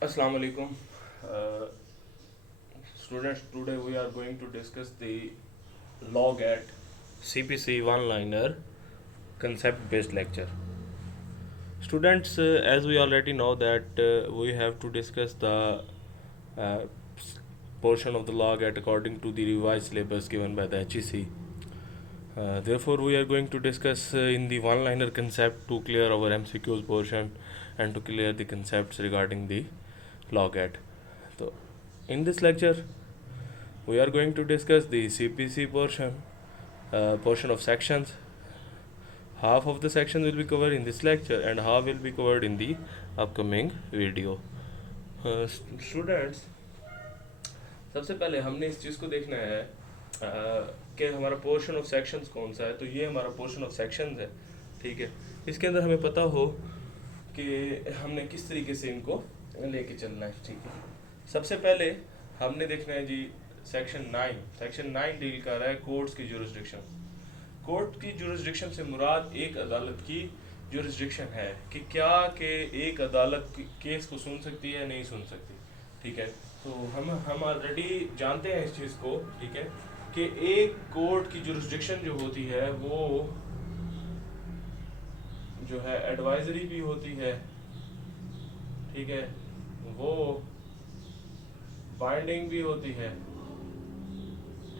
Assalamu alaikum. Students, today we are going to discuss the log at CPC one-liner concept-based lecture. Students, as we already know that we have to discuss the uh, portion of the log at according to the revised syllabus given by the HEC. Therefore, we are going to discuss in the one-liner concept to clear our MCQs portion and to clear the concepts regarding the log at. So, in this lecture, we are going to discuss the CPC portion of sections. Half of the section will be covered in this lecture and half will be covered in the upcoming video. Students, सबसे पहले हमने इस चीज़ को देखना है कि हमारा portion of sections कौन सा है। तो ये हमारा पोर्शन ऑफ सेक्शंस है, ठीक है। इसके अंदर हमें पता हो कि हमने किस तरीके से इनको लेके चलना है, ठीक है। सबसे पहले हमने देखना है जी सेक्शन 9 डील कर रहा है कोर्ट्स की जुरिस्डिक्शन। कोर्ट की जुरिस्डिक्शन से मुराद एक अदालत की जुरिस्डिक्शन है कि क्या कि एक अदालत केस को सुन सकती है, नहीं सुन सकती, ठीक है। तो हम ऑलरेडी जानते हैं इस चीज़ को, ठीक है, कि एक कोर्ट की जुरिस्डिक्शन जो होती है वो जो है एडवाइजरी भी होती है, ठीक है, वो बाइंडिंग भी होती है,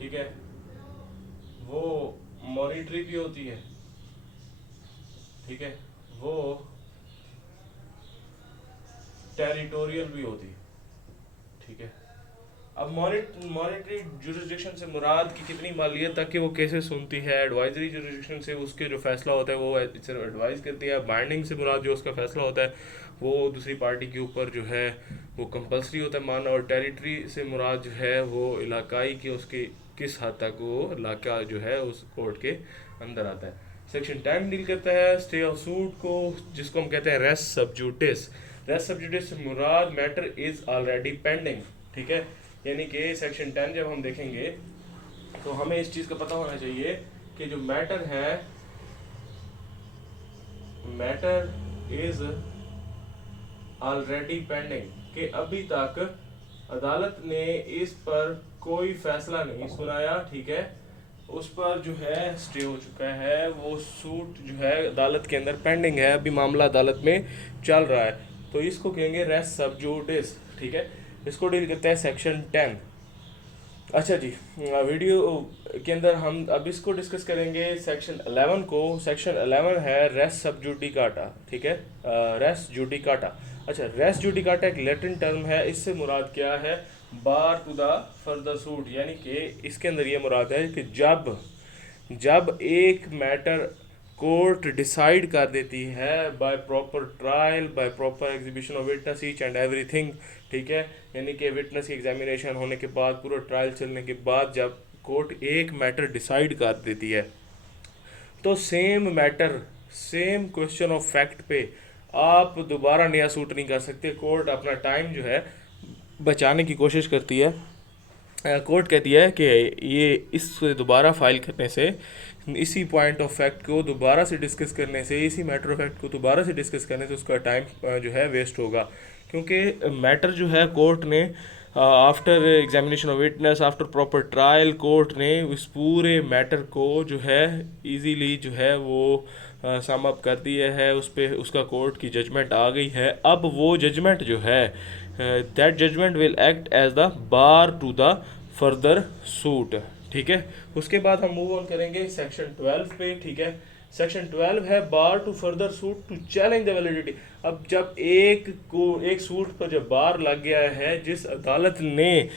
ठीक है, वो मॉनिटरी भी होती है, ठीक है, वो टेरिटोरियल भी होती है, ठीक है। अब मॉनिटरी जुरिस्डिक्शन से मुराद की कितनी मालियत तक कि वो कैसे सुनती है। एडवाइजरी जुरिस्डिक्शन से उसके जो फैसला होता है वो सिर्फ एडवाइस करती है। बाइंडिंग से मुराद जो उसका फैसला होता है वो दूसरी पार्टी के ऊपर जो है वो कंपल्सरी होता है मानना। और टेरिटरी से मुराद जो है वो इलाकाई कि उसके किस हद तक वो इलाका जो है उस कोर्ट के अंदर आता है। सेक्शन 10 डील करता है स्टे ऑफ सूट को, जिसको हम कहते हैं रेस सब्जुडिस। रेस सब्जुडिस से मुराद मैटर इज ऑलरेडी पेंडिंग, ठीक है। यानी कि सेक्शन 10 जब हम देखेंगे तो हमें इस चीज़ का पता होना चाहिए कि जो मैटर है, मैटर इज ऑलरेडी पेंडिंग, कि अभी तक अदालत ने इस पर कोई फैसला नहीं सुनाया, ठीक है। उस पर जो है स्टे हो चुका है, वो सूट जो है अदालत के अंदर पेंडिंग है, अभी मामला अदालत में चल रहा है। तो इसको कहेंगे रेस सब्जुडिस, ठीक है। इसको डील करते हैं सेक्शन 10। अच्छा जी, वीडियो के अंदर हम अब इसको डिस्कस करेंगे सेक्शन 11 को। सेक्शन 11 है रेस सब्जुडिकाटा, ठीक है, रेस जुडिकाटा। अच्छा, रेस जुडिकाटा एक लैटिन टर्म है। इससे मुराद क्या है? Bar to the further suit, यानी कि इसके अंदर ये मुराद है कि जब एक मैटर कोर्ट डिसाइड कर देती है by proper trial, by proper exhibition of witness each and everything, ठीक है। यानी कि विटनेस की एग्जामिनेशन होने के बाद, पूरा ट्रायल चलने के बाद जब कोर्ट एक मैटर डिसाइड कर देती है तो same matter, same question of fact पे आप दोबारा नया सूट नहीं कर सकते। कोर्ट अपना टाइम जो है बचाने की कोशिश करती है। कोर्ट कहती है कि ये इस दोबारा फाइल करने से, इसी पॉइंट ऑफ फैक्ट को दोबारा से डिस्कस करने से, इसी मैटर ऑफ फैक्ट को दोबारा से डिस्कस करने से उसका टाइम जो है वेस्ट होगा। क्योंकि मैटर जो है कोर्ट ने after examination of witness, after proper trial, court ने इस पूरे मैटर को जो है इजीली जो है वो सम अप कर दिया है। उस पर उसका कोर्ट की जजमेंट आ गई है। अब वो जजमेंट जो है, that judgment will act as the bar to the further suit, ठीक है। उसके बाद हम मूव ऑन करेंगे सेक्शन 12 पे, ठीक है। सेक्शन 12 है bar to further suit to challenge the validity. अब जब एक सूट पर जब बार लग गया है, जिस अदालत ने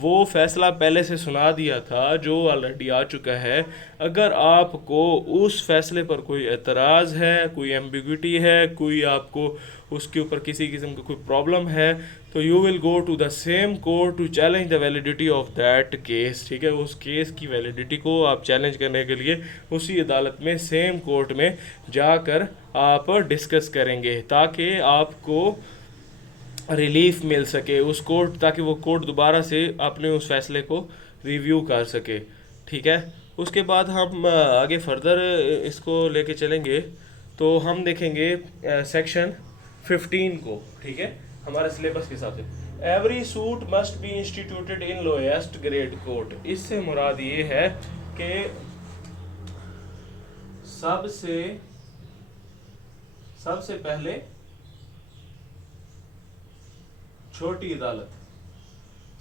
वो फैसला पहले से सुना दिया था जो ऑलरेडी आ चुका है, अगर आपको उस फैसले पर कोई एतराज़ है, कोई एम्बिग्विटी है, कोई आपको उसके ऊपर किसी किस्म का कोई प्रॉब्लम है, तो you will go to the same court to challenge the validity of that case, ठीक है। उस केस की वैलिडिटी को आप चैलेंज करने के लिए उसी अदालत में, सेम कोर्ट में जाकर आप डिस्कस करेंगे, ताकि आपको रिलीफ मिल सके उस कोर्ट, ताकि वो कोर्ट दोबारा से अपने उस फैसले को रिव्यू कर सके, ठीक है। उसके बाद हम आगे फर्दर इसको लेके चलेंगे तो हम देखेंगे सेक्शन 15 को, ठीक है। हमारे सिलेबस के हिसाब से। Every suit must be instituted in lowest grade court, इससे मुराद ये है कि सबसे पहले छोटी अदालत,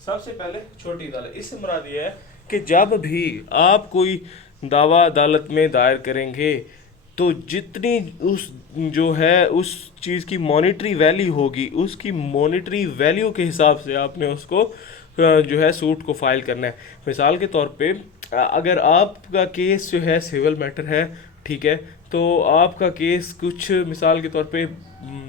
सबसे पहले छोटी अदालत, इससे मुराद ये है कि जब भी आप कोई दावा अदालत में दायर करेंगे तो जितनी उस जो है उस चीज़ की मॉनेटरी वैल्यू होगी, उसकी मॉनेटरी वैल्यू के हिसाब से आपने उसको जो है सूट को फाइल करना है। मिसाल के तौर पे अगर आपका केस जो है सिविल मैटर है, ठीक है, तो आपका केस कुछ मिसाल के तौर पे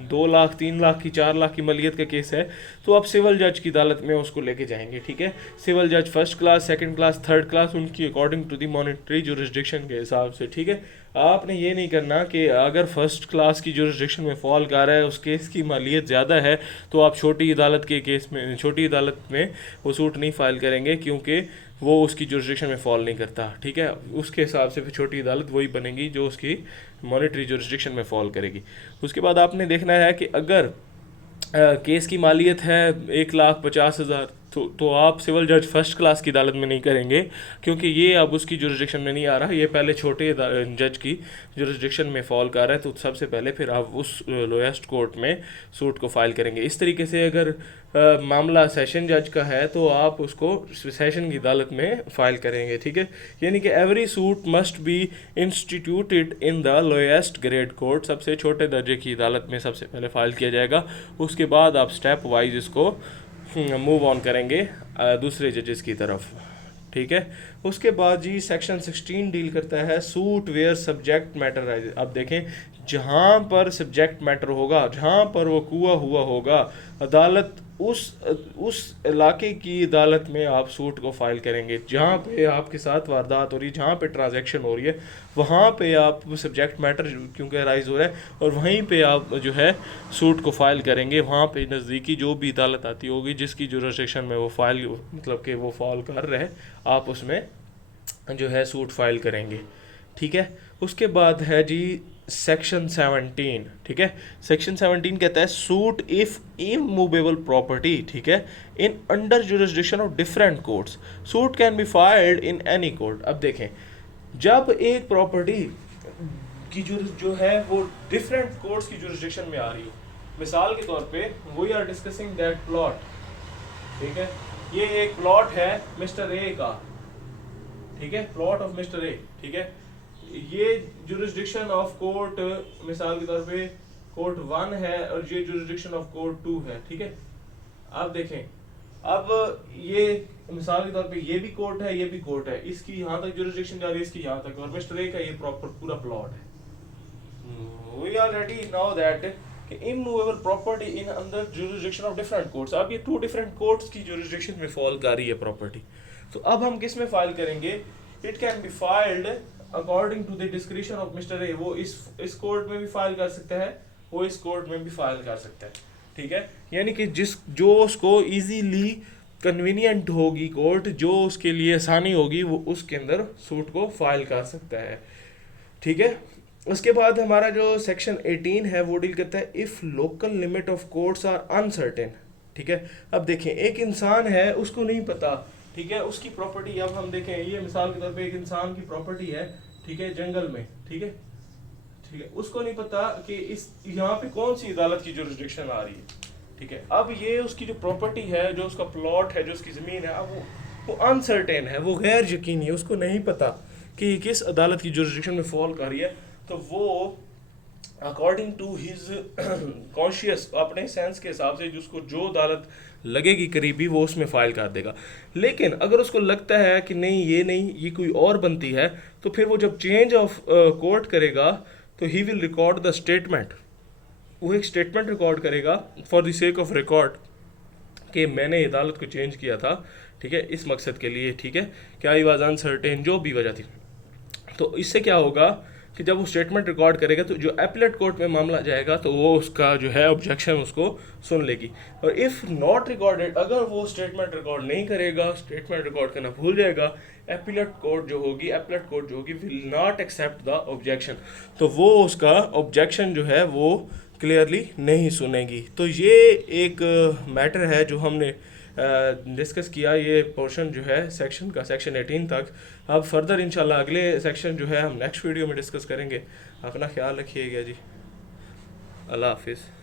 2 लाख 3 लाख की 4 लाख की मलियत का केस है, तो आप सिविल जज की अदालत में उसको लेके जाएंगे, ठीक है। सिविल जज first class, second class, third class, उनकी according to the monetary jurisdiction के हिसाब से, ठीक है। आपने ये नहीं करना कि अगर फर्स्ट क्लास की जुरिस्डिक्शन में फॉल कर रहा है, उस केस की मालियत ज़्यादा है, तो आप छोटी अदालत के केस में, छोटी अदालत में वो सूट नहीं फाइल करेंगे, क्योंकि वो उसकी जुरिस्डिक्शन में फॉल नहीं करता, ठीक है। उसके हिसाब से फिर छोटी अदालत वही बनेगी जो उसकी मॉनेटरी जुरिस्डिक्शन में फॉल करेगी। उसके बाद आपने देखना है कि अगर केस की मालियत है 1,50,000, तो आप सिविल जज फर्स्ट क्लास की अदालत में नहीं करेंगे, क्योंकि ये अब उसकी जुरिस्डिक्शन में नहीं आ रहा, ये पहले छोटे जज की जुरिस्डिक्शन में फॉल कर रहा है, तो सबसे पहले फिर आप उस लोएस्ट कोर्ट में सूट को फाइल करेंगे। इस तरीके से अगर मामला सेशन जज का है तो आप उसको सेशन की अदालत में फ़ाइल करेंगे, ठीक है। यानी कि every suit must be instituted in the lowest grade court, सबसे छोटे दर्जे की अदालत में सबसे पहले फ़ाइल किया जाएगा। उसके बाद आप स्टेप वाइज इसको मूव ऑन करेंगे दूसरे जजेस की तरफ, ठीक है। उसके बाद जी सेक्शन 16 डील करता है suit where subject matter arise. अब देखें, जहाँ पर सब्जेक्ट मैटर होगा, जहाँ पर वो कुआ हुआ होगा, अदालत उस इलाके की अदालत में आप सूट को फाइल करेंगे। जहाँ पे आपके साथ वारदात हो रही है, जहाँ पे ट्रांजैक्शन हो रही है, वहाँ पे आप सब्जेक्ट मैटर क्योंकि राइज हो रहा है, और वहीं पे आप जो है सूट को फाइल करेंगे। वहाँ पे नज़दीकी जो भी अदालत आती होगी जिसकी जुरिस्डिक्शन में वो फाइल मतलब कि वो फॉल कर रहे हैं, आप उसमें जो है सूट फाइल करेंगे, ठीक है। उसके बाद है जी सेक्शन 17, ठीक है। सेक्शन 17 कहता है सूट इफ इमूवेबल प्रॉपर्टी, ठीक है, इन under jurisdiction of different courts, suit can be filed in any court. अब देखें, जब एक प्रॉपर्टी की जो है वो डिफरेंट कोर्ट्स की जुरिस्डिक्शन में आ रही है, मिसाल के तौर पे we are discussing that plot, ठीक है, ये एक प्लॉट है मिस्टर ए का, ठीक है, प्लॉट ऑफ मिस्टर ए, ठीक है। ये जुरिस्डिक्शन ऑफ कोर्ट मिसाल के तौर पे कोर्ट 1 है और ये जुरिस्डिक्शन ऑफ कोर्ट 2 है, ठीक है। अब देखें, अब ये मिसाल के तौर पे ये भी कोर्ट है, ये भी कोर्ट है, इसकी यहाँ तक जुरिस्डिक्शन जा रही है, इसकी यहाँ तक, और मिस्टर ए का ये प्रॉपर पूरा प्लॉट है। We already know that immovable property in under jurisdiction of different courts. अब ये 2 डिफरेंट कोर्ट्स की जुरिस्डिक्शन में फॉल कर रही है प्रॉपर्टी, तो अब हम किस में फाइल करेंगे? It can be filed according to the description of mister A. वो इस कोर्ट में भी फाइल कर सकता है, वो इस कोर्ट में भी फाइल कर सकता है, ठीक है। यानी कि जो उसको इजीली कन्वीनियंट होगी कोर्ट, जो उसके लिए आसानी होगी, वो उसके अंदर सूट को फाइल कर सकता है, ठीक है। उसके बाद हमारा जो सेक्शन 18 है वो डील करता है if local limit of courts are uncertain, ठीक है। अब देखें, एक इंसान है, उसको नहीं पता, ठीक है, उसकी प्रॉपर्टी, अब हम देखें, ये मिसाल के तौर पे एक इंसान की प्रॉपर्टी है, ठीक है, जंगल में, ठीक है, ठीक है, उसको नहीं पता कि इस यहाँ पे कौन सी अदालत की जुरिस्डिक्शन आ रही है, ठीक है। अब ये उसकी जो प्रॉपर्टी है, जो उसका प्लॉट है, जो उसकी ज़मीन है, अब वो अनसर्टेन है, वो गैर यकीनी है, उसको नहीं पता कि किस अदालत की जुरिस्डिक्शन में फॉल कर रही है, तो वो अकॉर्डिंग टू हिज कॉन्शियस, अपने सेंस के हिसाब से जिसको जो अदालत लगेगी करीबी, वो उसमें फाइल कर देगा। लेकिन अगर उसको लगता है कि नहीं, ये कोई और बनती है, तो फिर वो जब चेंज ऑफ कोर्ट करेगा तो he will record the statement, वो एक स्टेटमेंट रिकॉर्ड करेगा for the sake of record कि मैंने अदालत को चेंज किया था, ठीक है, इस मकसद के लिए, ठीक है, क्या ही वाज अनसर्टेन, जो भी वजह थी। तो इससे क्या होगा कि जब वो स्टेटमेंट रिकॉर्ड करेगा तो जो एपलेट कोर्ट में मामला जाएगा तो वो उसका जो है ऑब्जेक्शन उसको सुन लेगी। और इफ़ नॉट रिकॉर्डेड, अगर वो स्टेटमेंट रिकॉर्ड नहीं करेगा, स्टेटमेंट रिकॉर्ड करना भूल जाएगा, एपलेट कोर्ट जो होगी will not accept the objection, तो वो उसका ऑब्जेक्शन जो है वो क्लियरली नहीं सुनेगी। तो ये एक मैटर है जो हमने डिस्कस किया, ये पोर्शन जो है सेक्शन का, सेक्शन 18 तक। अब फर्दर इंशाल्लाह अगले सेक्शन जो है हम नेक्स्ट वीडियो में डिस्कस करेंगे। अपना ख्याल रखिएगा जी। अल्लाह हाफिज़।